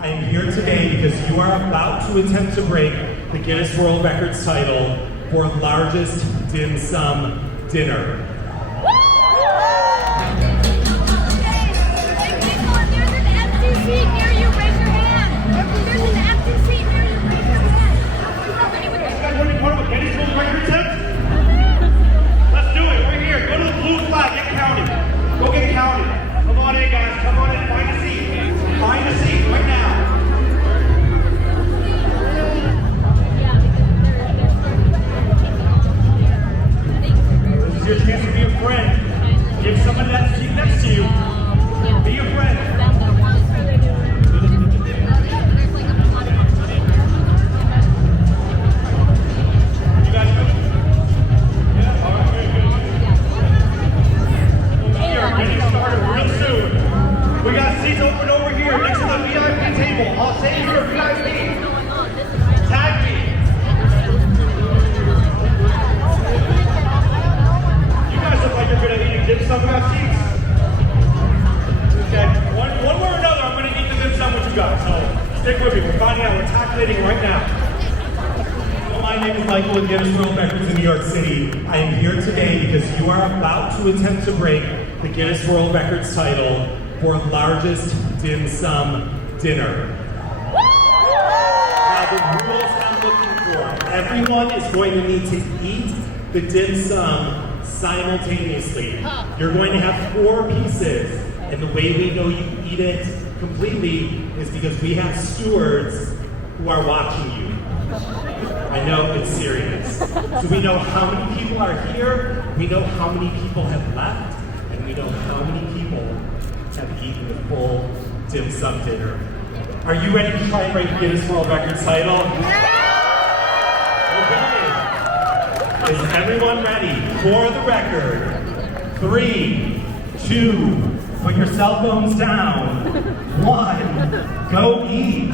I am here today because you are about to attempt to break the Guinness World Records title for largest dim sum dinner. Go get counted. Come on in, guys. Come on in. Find a seat. Find a seat right now. This is your chance to be a friend. Give someone that seat next to you. Be a friend. You guys good? Yeah? All right, very good. We are getting started real soon. We got seats open over here next to the VIP table. I'll say you're a VIP. Tag me. You guys look like you're good at eating dim sum. We got seats. Okay. One way or another, I'm going to eat the dim sum with you guys. So stick with me. We're finding out. We're calculating right now. My name is Michael with Guinness World Records in New York City. I am here today because you are about to attempt to break the Guinness World Records title for largest dim sum dinner. Now the rules I'm looking for, everyone is going to need to eat the dim sum simultaneously. You're going to have 4 pieces, and the way we know you eat it completely is because we have stewards who are watching you. I know it's serious. So we know how many people are here, we know how many people have left, and we know how many people have eaten the full dim sum dinner. Are you ready to try and break the Guinness World Records title? Okay. Is everyone ready? For the record, 3, 2, put your cell phones down, 1, go eat.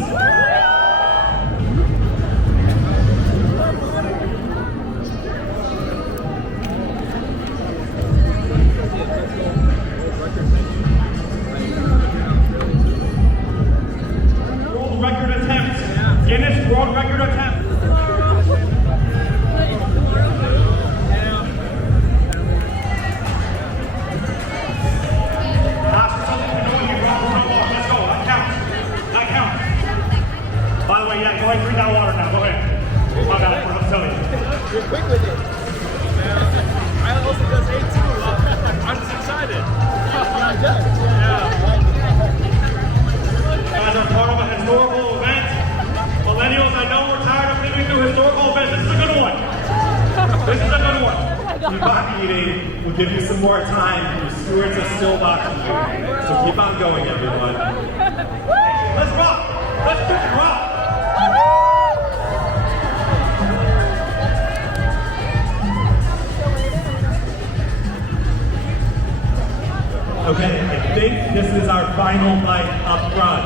Guinness World Record attempt. Ask for something to know when you drop the water. Let's go. That counts. By the way, yeah, go ahead and drink that water now. Go ahead. I got it. I'm telling you. You're quick with it. I also just ate too. I'm just excited. Yeah. Guys are part of a historical event. Millennials, I know we're tired of living through historical events. This is a good one. This is a good one. Keep on eating. We'll give you some more time. Your stewards are still watching you. So keep on going, everyone. Let's rock. Let's do it. Rock. Okay, I think this is our final bite up front.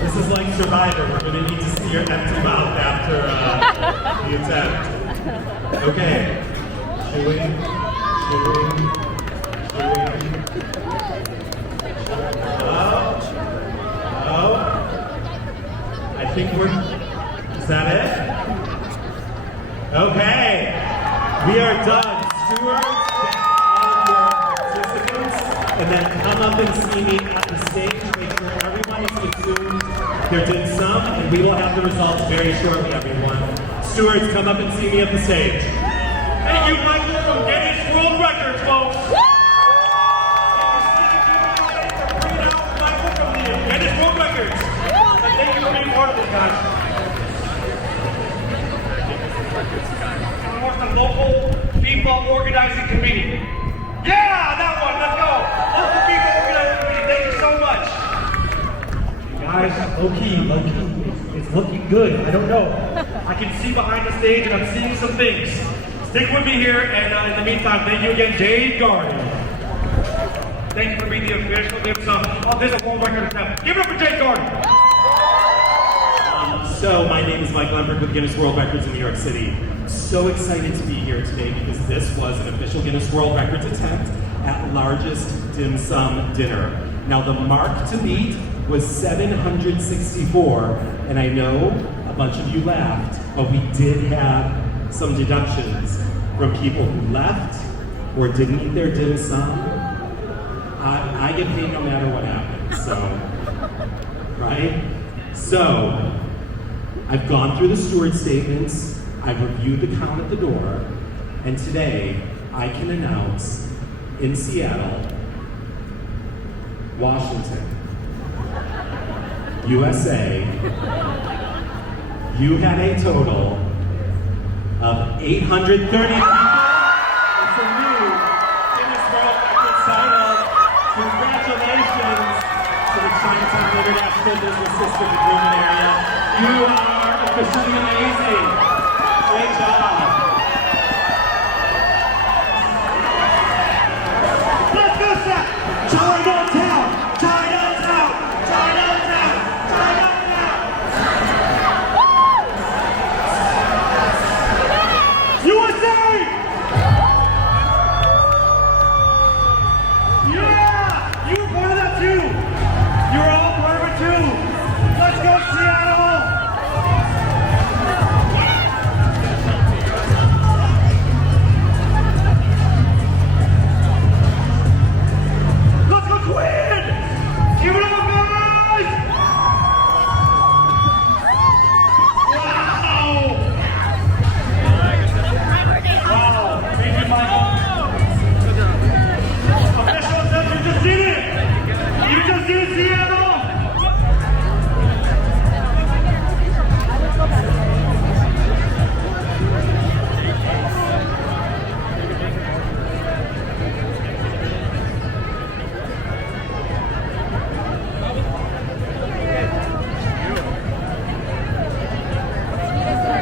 This is like Survivor. We're going to need to see your empty mouth after the attempt. Okay. Chewing. Oh. I think is that it? Okay. We are done. Stewards, get all of your participants, and then come up and see me at the stage. Make sure everyone is consumed their dim sum, and we will have the results very shortly, everyone. Stewards, come up and see me at the stage. Thank you, Michael, from Guinness World Records, folks. Michael from the Guinness World Records. And thank you for being part of this, guys. And the local people organizing committee. Yeah, that one. Let's go. Local people organizing committee. Thank you so much. Guys, low-key, it's looking good. I don't know. I can see behind the stage and I'm seeing some things. Stick with me here, and in the meantime, thank you again, Jade Garden. Thank you for being the official dim sum. Oh, there's a world record attempt. Give it up for Jade Garden. So, my name is Michael Lemberg with Guinness World Records in New York City. So excited to be here today because this was an official Guinness World Records attempt at largest dim sum dinner. Now, the mark to beat was 764, and I know a bunch of you laughed, but we did have some deductions from people who left or didn't eat their dim sum. I get paid no matter what happens, so, right? So, I've gone through the steward statements, I've reviewed the count at the door, and today I can announce in Seattle, Washington, USA, you had a total of 830 people. It's a new Guinness World Record title. Congratulations to the Chinatown International Business District Improvement Area. You are officially amazing. Great job. Let's go, Seth! Chinatown! Chinatown! Chinatown! Chinatown! USA! Yeah! You were part of that too! You were all part of it too! Let's go, Seattle! Let's go, Quinn! Give it up, guys! Wow! Wow! Thank you, Michael. Official says you just did it! You just did it, Seattle!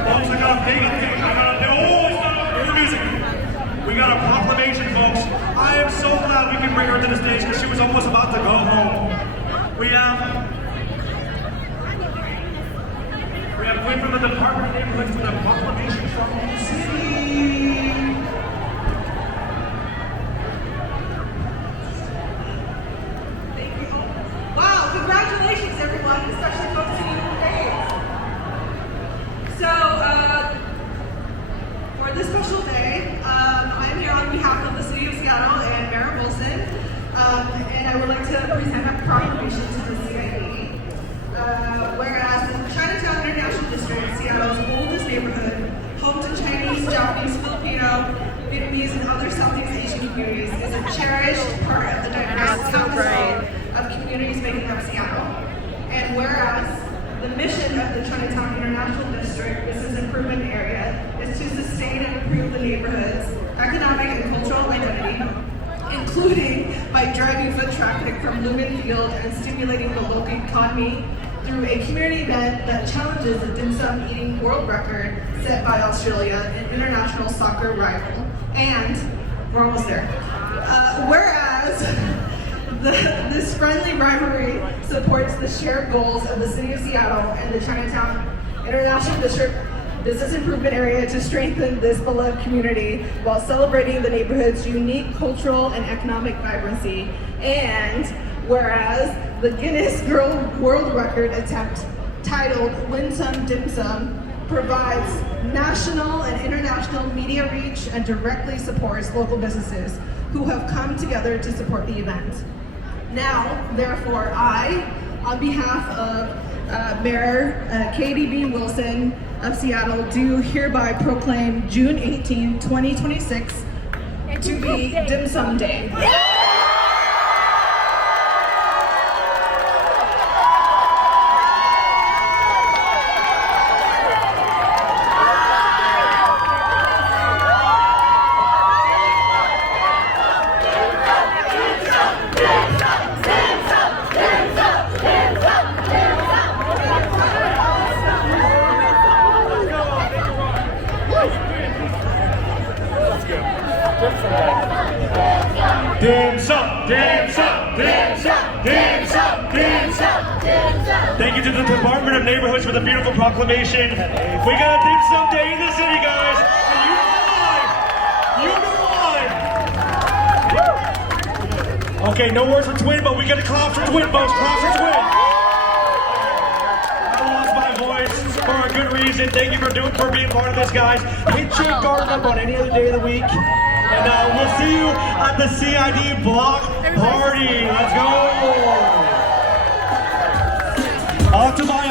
Folks, we got a proclamation, folks. I am so glad we can bring her to the stage because she was almost about to go home. We have Quinn from the Department of Neighborhoods with a proclamation from the city. Thank you. Wow, congratulations everyone, especially folks in the days. So, for this special day, I'm here on behalf of the City of Seattle and Mayor Wilson, and I would like to present a proclamation to the CID. Whereas the Chinatown International District, Seattle's oldest neighborhood, home to Chinese, Japanese, Filipino, Vietnamese, and other Southeast Asian communities, is a cherished part of the diverse tapestry of communities making up Seattle. And whereas the mission of the Chinatown International District Business Improvement Area is to sustain and improve the neighborhood's economic and cultural identity, including by driving foot traffic from Lumen Field and stimulating the local economy through a community event that challenges the dim sum eating world record set by Australia, an international soccer rival. And we're almost there. Whereas this friendly rivalry supports the shared goals of the City of Seattle and the Chinatown International District Business Improvement Area to strengthen this beloved community while celebrating the neighborhood's unique cultural and economic vibrancy. And whereas the Guinness World Record attempt titled Win Some Dim Sum provides national and international media reach and directly supports local businesses who have come together to support the event. Now, therefore, I, on behalf of Mayor Katie B. Wilson of Seattle, do hereby proclaim June 18, 2026 to be Dim Sum Day. Dim sum, dim sum, dim sum, dim sum, dim sum, dim sum. Thank you to the Department of Neighborhoods for the beautiful proclamation. We got a dim sum day in the city, guys. And you know why. You know why. Okay, no words for Twin, but we got to clap for Twin, folks. Clap for Twin. season. Thank you for being part of this, guys. Hit your garden up on any other day of the week. And we'll see you at the CID block party. Let's go. Off to my